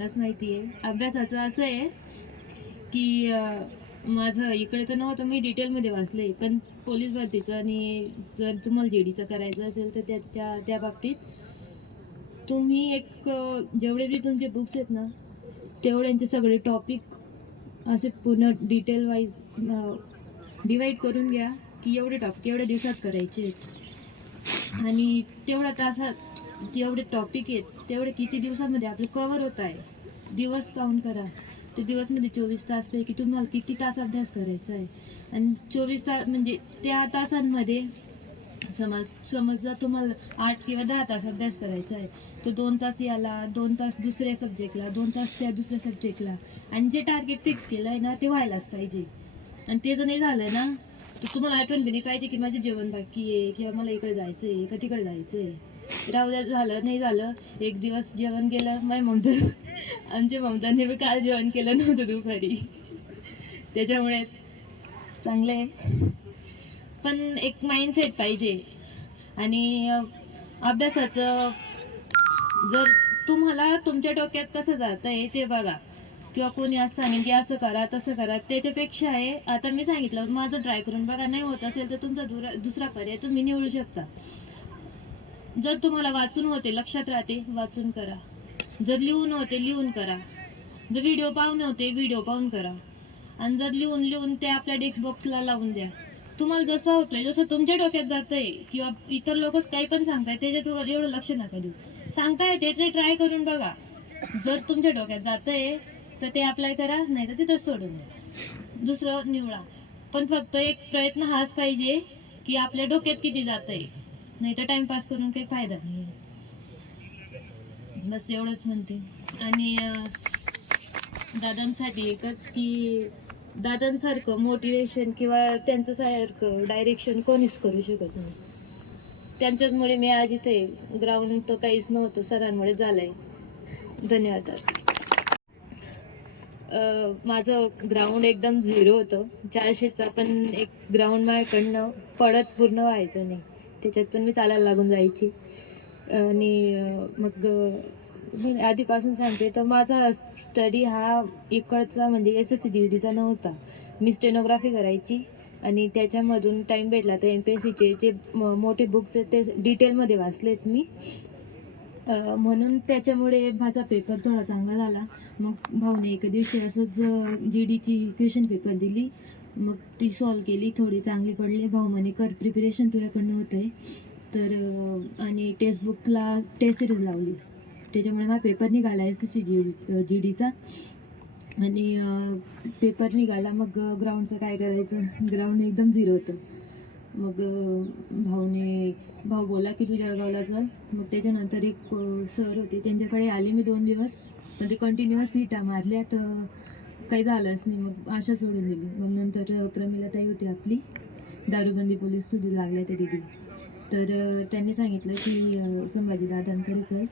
सर्वांनाच माहिती आहे. अभ्यासाचं असं आहे की माझं इकडे तर नव्हतं, मी डिटेलमध्ये वाचले, पण पोलीस भरतीचं आणि जर तुम्हाला जीडीचं करायचं असेल तर त्या बाबतीत तुम्ही एक जेवढे बी तुमचे बुक्स आहेत ना तेवढ्यांचे सगळे टॉपिक असे पूर्ण डिटेल वाईज डिवाईड करून घ्या की एवढे टॉपिक एवढ्या दिवसात करायचे आहेत आणि तेवढ्या तासात जेवढे टॉपिक आहेत तेवढे किती दिवसामध्ये आपलं कव्हर होत आहे. दिवस काउंट करा. ते दिवसमध्ये 24 तास पैकी तुम्हाला किती तास अभ्यास करायचा आहे आणि 24 तास म्हणजे त्या तासांमध्ये समज जर तुम्हाला 8 किंवा 10 तास अभ्यास करायचा आहे तर 2 तास याला, 2 तास दुसऱ्या सब्जेक्टला, 2 तास त्या दुसऱ्या सब्जेक्टला, आणि जे टार्गेट फिक्स केलं आहे ना ते व्हायलाच पाहिजे. आणि ते जर नाही झालं ना तर तुम्हाला आठवण बी नाही पाहिजे की माझे जेवण बाकी आहे किंवा मला इकडे जायचं आहे का तिकडे जायचं आहे. राहू द्या, झालं नाही झालं, एक दिवस जेवण गेलं. माय ममता आमच्या ममताने बी काल जेवण केलं नव्हतं दुपारी, त्याच्यामुळे चांगलं आहे. पण एक माइंडसेट पाहिजे. आणि अभ्यासाचं जर तुम्हाला तुमच्या डोक्यात कसं जात आहे ते बघा, किंवा कोणी असं सांगेल की असं करा तसं करा, त्याच्यापेक्षा आहे आता मी सांगितलं माझं ट्राय करून बघा. नाही होत असेल तर तुमचा दुसरा पर्याय तुम्ही निवडू शकता. जर तुम्हाला वाचून होते, लक्षात राहते, वाचून करा. जर लिहून होते, लिहून करा. जर व्हिडिओ पाहून होते, व्हिडिओ पाहून करा. आणि जर लिहून ते आपल्या डेस्क बॉक्सला लावून द्या. तुम्हाला जसं होतंय, जसं तुमच्या डोक्यात जातंय किंवा इतर लोक काही पण सांगताय त्याच्यात एवढं लक्ष नका देऊ. सांगताय ते ट्राय करून बघा. जर तुमच्या डोक्यात जातंय तर ते अप्लाय करा, नाही तर तिथंच सोडून द्या, दुसरं निवडा. पण फक्त एक प्रयत्न हाच पाहिजे की आपल्या डोक्यात किती जातंय, नाही तर टाइमपास करून काही फायदा नाही. बस एवढंच म्हणते. आणि दादांसाठी एकच की दादांसारखं मोटिवेशन किंवा त्यांचं सारखं डायरेक्शन कोणीच करू शकत नाही. त्यांच्याचमुळे मी आज इथे, ग्राउंड तर काहीच नव्हतं, सरांमुळे झालंय. धन्यवाद. माझं ग्राउंड एकदम 0 होतं 400चा, पण एक ग्राउंड माझ्याकडनं पडत पूर्ण व्हायचं नाही, त्याच्यात पण मी चालायला लागून जायची. आणि मग मी आधीपासून सांगते तर माझा स्टडी हा इकडचा म्हणजे SSC-DDचा नव्हता. मी स्टेनोग्राफी करायची आणि त्याच्यामधून टाईम भेटला तर MPSCचे जे मोठे बुक्स आहेत ते डिटेलमध्ये वाचलेत मी. म्हणून त्याच्यामुळे माझा पेपर थोडा चांगला झाला. मग भाऊने एका दिवशी असंच GDची क्वेश्चन पेपर दिली, मग ती सॉल्व केली, थोडी चांगली पडली. भाऊ म्हणे कर प्रिपरेशन, तुझ्याकडनं होत आहे तर. आणि टेक्स्टबुकला टेस्ट सिरीज लावली, त्याच्यामुळे माझा पेपर निघाला SSC-GDचा. आणि पेपर निघाला. मग ग्राउंडचं काय करायचं, ग्राउंड एकदम 0 होतं. मग भाऊ बोला की तू जळगावला चल. मग त्याच्यानंतर एक सर होते, त्यांच्याकडे आले मी 2 दिवस, पण ते कंटिन्युअस सीटा मारल्या तर काही झालंच नाही. मग आशा सोडून दिली. मग नंतर प्रमिलाताई होती आपली, दारूबंदी पोलीस सुद्धा लागल्या त्या दिदी, तर त्यांनी सांगितलं की संभाजी दादांकडे चल,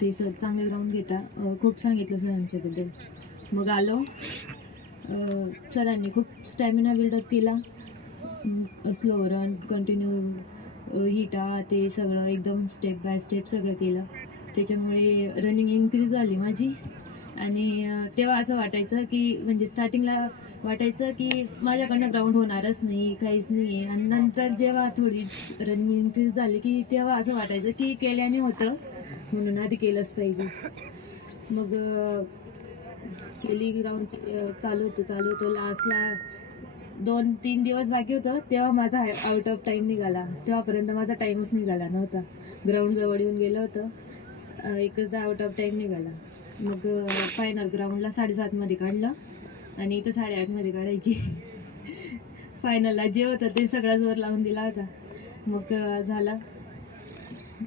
ते सर चांगले ग्राउंड घेता, खूप सांगितलं सरांच्याबद्दल. मग आलो. सरांनी खूप स्टॅमिना बिल्डअप केला, स्लो रन, कंटिन्यू हिटा, ते सगळं एकदम स्टेप बाय स्टेप सगळं केलं. त्याच्यामुळे रनिंग इन्क्रीज झाली माझी. आणि तेव्हा असं वाटायचं की म्हणजे स्टार्टिंगला वाटायचं की माझ्याकडनं ग्राउंड होणारच नाही, काहीच नाही आहे. आणि नंतर जेव्हा थोडी रनिंग इन्क्रीज झाली की तेव्हा असं वाटायचं की केल्याने होतं, म्हणून आधी केलंच पाहिजे. मग केली ग्राउंड, चालू होतो. लास्टला 2-3 दिवस बाकी होतं तेव्हा माझा आउट ऑफ टाईम निघाला. तेव्हापर्यंत माझा टाईमच निघाला नव्हता. ग्राउंड जवळ येऊन गेलं होतं, एकचदा आउट ऑफ टाईम निघाला. मग फायनल ग्राउंडला 7:30मध्ये काढलं आणि इथं 8:30मध्ये काढायची. फायनलला जे होतं ते सगळा जोर लावून दिला होता. मग झालं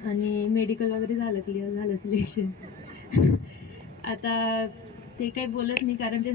आणि मेडिकल वगैरे झालं, क्लिअर झालं सिलेक्शन. आता ते काही बोलत नाही कारण ते